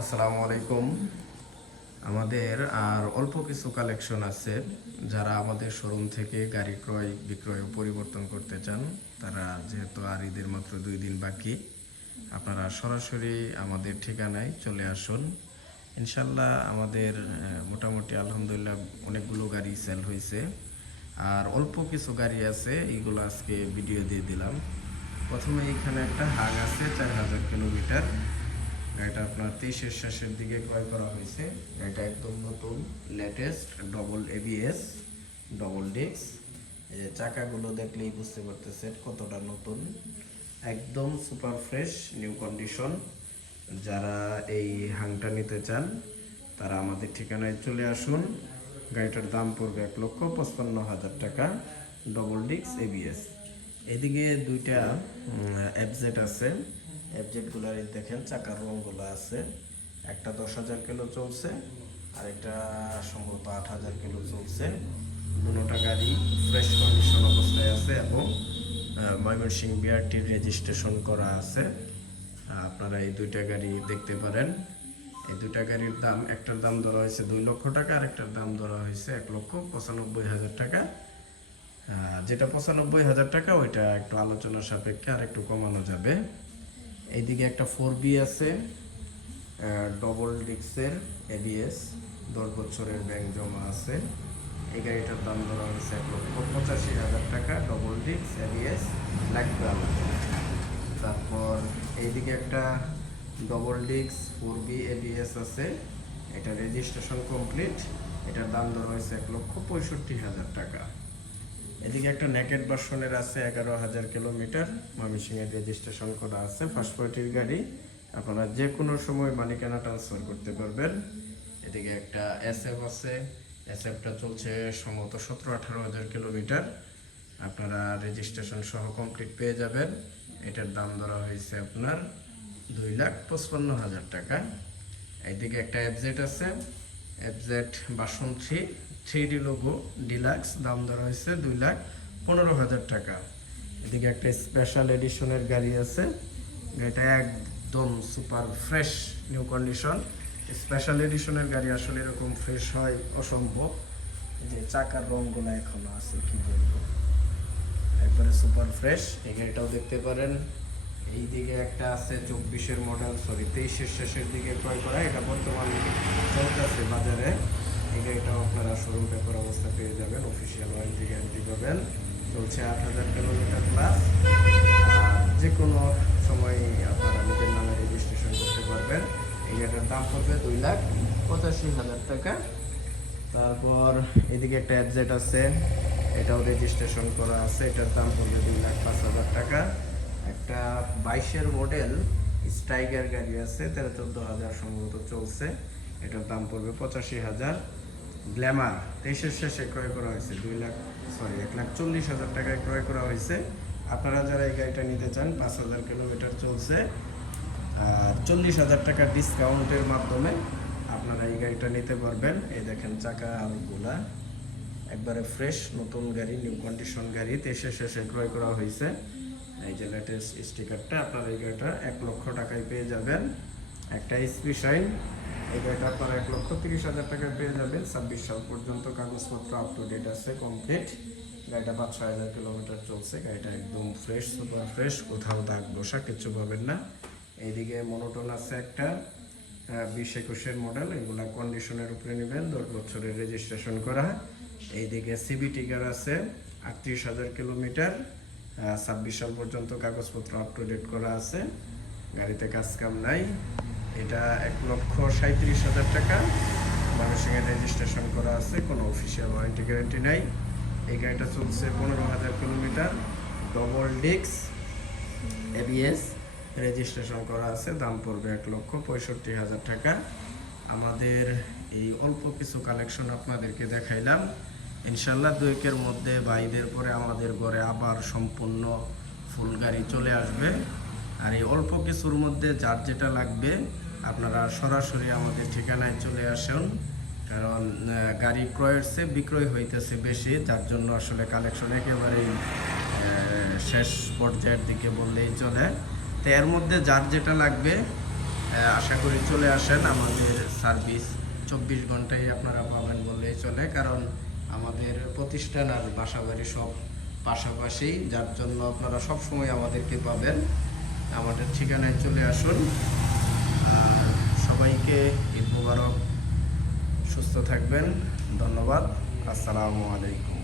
আসসালামু আলাইকুম। আমাদের আর অল্প কিছু কালেকশন আছে। যারা আমাদের শোরুম থেকে গাড়ি ক্রয় বিক্রয় ও পরিবর্তন করতে চান, তারা যেহেতু আর ঈদের মাত্র 2 দিন বাকি, আপনারা সরাসরি আমাদের ঠিকানায় চলে আসুন। ইনশাল্লাহ আমাদের মোটামুটি আলহামদুলিল্লাহ অনেকগুলো গাড়ি সেল হয়েছে, আর অল্প কিছু গাড়ি আছে, এইগুলো আজকে ভিডিও দিয়ে দিলাম। প্রথমে এখানে একটা হাগ আছে 4000 কিলোমিটার। গাড়িটা আপনার 23-এর শেষের দিকে ক্রয় করা হয়েছে। গাড়িটা একদম নতুন, latest, double ABS, double disc. এই যে চাকাগুলো দেখলেই বুঝতে পারতেছেন কতটা নতুন, একদম সুপার ফ্রেশ, নিউ কন্ডিশন। যারা এই হাংটা নিতে চান তারা আমাদের ঠিকানায় চলে আসুন। গাড়িটার দাম পড়বে 1,55,000 টাকা, ডবল ডিস্ক এবিএস। এদিকে দুইটা এফজেড আছে। এফজেডগুলার দেখেন চাকার রঙগুলো আছে। একটা 10,000 কিলো চলছে, আর একটা সম্ভবত 8,000 কিলো চলছে। দুটোটা গাড়ি ফ্রেশ কন্ডিশন অবস্থায় আছে এবং ময়মনসিংহ বিআরটির রেজিস্ট্রেশন করা আছে। আপনারা এই দুইটা গাড়ি দেখতে পারেন। এই দুইটা গাড়ির দাম, একটার দাম ধরা হয়েছে 2 লক্ষ টাকা, আর একটার দাম ধরা হয়েছে 1,95,000 টাকা। যেটা 95,000 টাকা ওইটা একটু আলোচনা সাপেক্ষে আর একটু কমানো যাবে। এইদিকে একটা 4B আছে, ডবল ডিস্কের এবিএস, 10 বছরের ব্যাংক জমা আছে। এই গাড়িটার দাম ধরা হয়েছে 1,85,000 টাকা, double disc ABS, black colour. তারপর এইদিকে একটা ডবল ডিস্ক 4B এবিএস আছে, এটা রেজিস্ট্রেশন কমপ্লিট, এটার দাম ধরা হয়েছে 1,65,000 টাকা। এদিকে একটা নেকেড ভার্সনের আছে 11,000 কিলোমিটার, ময়মনসিংহের রেজিস্ট্রেশন করা আছে, ফার্স্ট পার্টির গাড়ি। আপনারা যে কোনো সময় মালিকানা ট্রান্সফার করতে পারবেন। এদিকে একটা এসএফ আছে, এসএফটা চলছে সম্ভবত 17-18,000 কিলোমিটার। আপনারা রেজিস্ট্রেশন সহ কমপ্লিট পেয়ে যাবেন। এটার দাম ধরা হয়েছে আপনার 2,55,000 টাকা। এইদিকে একটা এফজেড আছে, FZ version 3D logo deluxe, দাম ধরা হয়েছে 2,15,000 টাকা। এদিকে একটা স্পেশাল এডিশনের গাড়ি আছে, গাড়িটা একদম super fresh, new condition. Special এডিশনের গাড়ি আসলে এরকম ফ্রেশ হয় অসম্ভব। এই যে চাকার রঙগুলো এখনো আছে, কি বলবো, একবারে সুপার ফ্রেশ। এই গাড়িটাও দেখতে পারেন। এইদিকে একটা আছে 24-এর মডেল, 23-এর শেষের দিকে ক্রয় করা, এটা বর্তমানে চলতেছে বাজারে। এই গাড়িটাও আপনারা শোরুম পেপার অবস্থা পেয়ে যাবেন, অফিসিয়াল ওয়ারেন্টি গ্যারান্টি পাবেন। চলছে 8,000 কিলোমিটার প্লাস। যে কোনো সময় আপনারা নিজের নামে রেজিস্ট্রেশন করতে পারবেন। এই গাড়িটার দাম পড়বে 2,85,000 টাকা। তারপর এদিকে একটা এফজেড আছে, এটাও রেজিস্ট্রেশন করা আছে, এটার দাম পড়বে 2,05,000 টাকা। একটা 22-এর মডেল স্ট্রাইকার গাড়ি আছে, 13-14,000 সম্ভবত চলছে, এটার দাম পড়বে 85,000। গ্ল্যামার 23-এর শেষে ক্রয় করা হয়েছে 1,40,000 টাকায় ক্রয় করা হয়েছে। আপনারা যারা এই গাড়িটা নিতে চান, 5,000 কিলোমিটার চলছে, আর 40,000 টাকার ডিসকাউন্টের মাধ্যমে আপনারা এই গাড়িটা নিতে পারবেন। এই দেখেন চাকা আরগুলা একবারে ফ্রেশ, নতুন গাড়ি, নিউ কন্ডিশন গাড়ি, 23-এর শেষে ক্রয় করা হয়েছে। এই যে লেটেস্ট স্টিকারটা, আপনারা এই গাড়িটা 1 লক্ষ টাকায় পেয়ে যাবেন। একটা এসপি শাইন, এই গাড়িটা আপনারা 1,30,000 টাকায় পেয়ে যাবেন। 26 সাল পর্যন্ত কাগজপত্র আপ টু ডেট আছে, কমপ্লিট। গাড়িটা 5-6,000 কিলোমিটার চলছে। গাড়িটা একদম ফ্রেশ, সুপার ফ্রেশ, কোথাও দাগ বসা কিচ্ছু পাবেন না। এইদিকে মনোটন আছে একটা 20-21-এর মডেল, এগুলা কন্ডিশনের উপরে নেবেন, 10 বছরের রেজিস্ট্রেশন করা। এইদিকে সিবি টিগার আছে 38,000 কিলোমিটার, 26 সাল পর্যন্ত কাগজপত্র আপ টু ডেট করা আছে, গাড়িতে কাজ কাম নাই। এটা 1,37,000 টাকা, ময়মনসিংহে রেজিস্ট্রেশন করা আছে, কোনো অফিসিয়াল ওয়ারেন্টি গ্যারান্টি নাই। এই গাড়িটা চলছে 15,000 kilometre, double disc ABS, registration করা আছে, দাম পড়বে 1,65,000 টাকা। আমাদের এই অল্প কিছু কালেকশন আপনাদেরকে দেখাইলাম। ইনশাল্লাহ 2-1-এর মধ্যে বা ঈদের পরে আমাদের ঘরে আবার সম্পূর্ণ ফুল গাড়ি চলে আসবে। আর এই অল্প কিছুর মধ্যে যার যেটা লাগবে আপনারা সরাসরি আমাদের ঠিকানায় চলে আসুন, কারণ গাড়ি ক্রয়ের চেয়ে বিক্রয় হইতেছে বেশি, যার জন্য আসলে কালেকশন একেবারেই শেষ পর্যায়ের দিকে বললেই চলে। তো এর মধ্যে যার যেটা লাগবে আশা করি চলে আসেন। আমাদের সার্ভিস 24 ঘন্টায় আপনারা পাবেন বললেই চলে, কারণ আমাদের প্রতিষ্ঠান আর বাসাবাড়ি সব পাশাপাশি, যার জন্য আপনারা সব সময় আমাদেরকে পাবেন। আমাদের ঠিকানায় চলে আসুন। আর সবাইকে ঈদ মোবারক, সুস্থ থাকবেন। ধন্যবাদ। আসসালামু আলাইকুম।